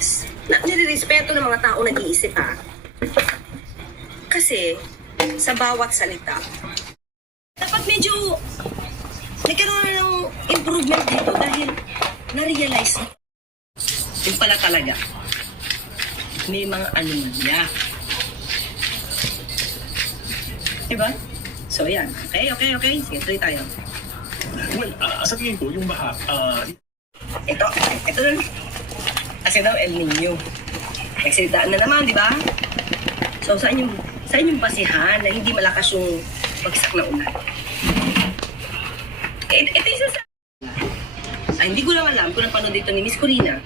rights. Na nire-respeto ng mga tao nag-iisip, ha? Kasi, sa bawat salita, dapat medyo nagkaroon na ng improvement dito dahil na-realize na yung pala talaga may mga anomalya. Diba? So, yan. Okay. Sige, tuloy tayo. Well, sa tingin ko, yung baha, Ito na. Kasi daw El Nino. Nagsalitaan na naman, di ba? So, saan yung basihan na hindi malakas yung bagsak na ulan? Ito yung sa... hindi ko lang alam kung napanood dito ni Miss Corina.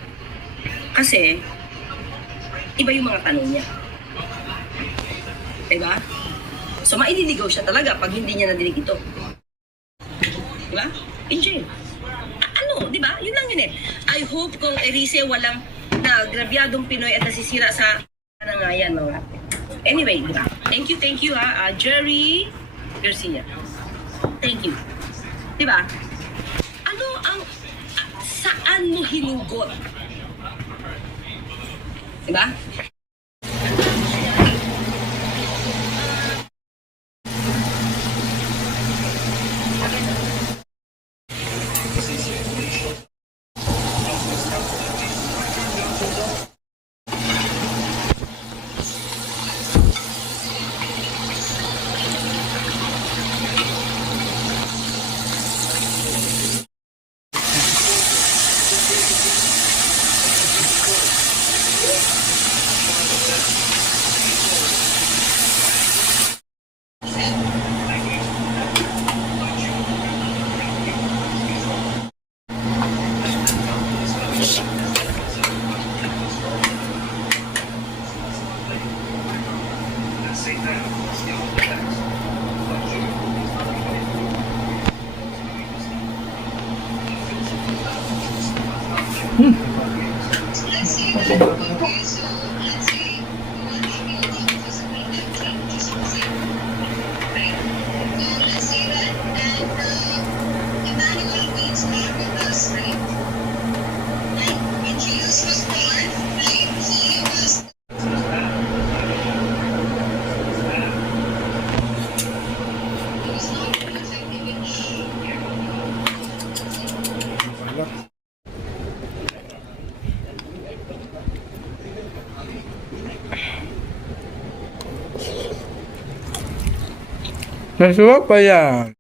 Kasi, iba yung mga tanong niya. Diba? So, maililigaw siya talaga pag hindi niya nadinig ito. Diba? In jail. Ano, di ba? Yun lang yun eh. I hope kung Erice walang grabyadong Pinoy at nasisira sa nangayan, mga. Anyway, di ba? Thank you ha, Jerry Garcia. Thank you. Di ba? Ano ang, saan mo hinugot? Di ba? Masarap pa yan.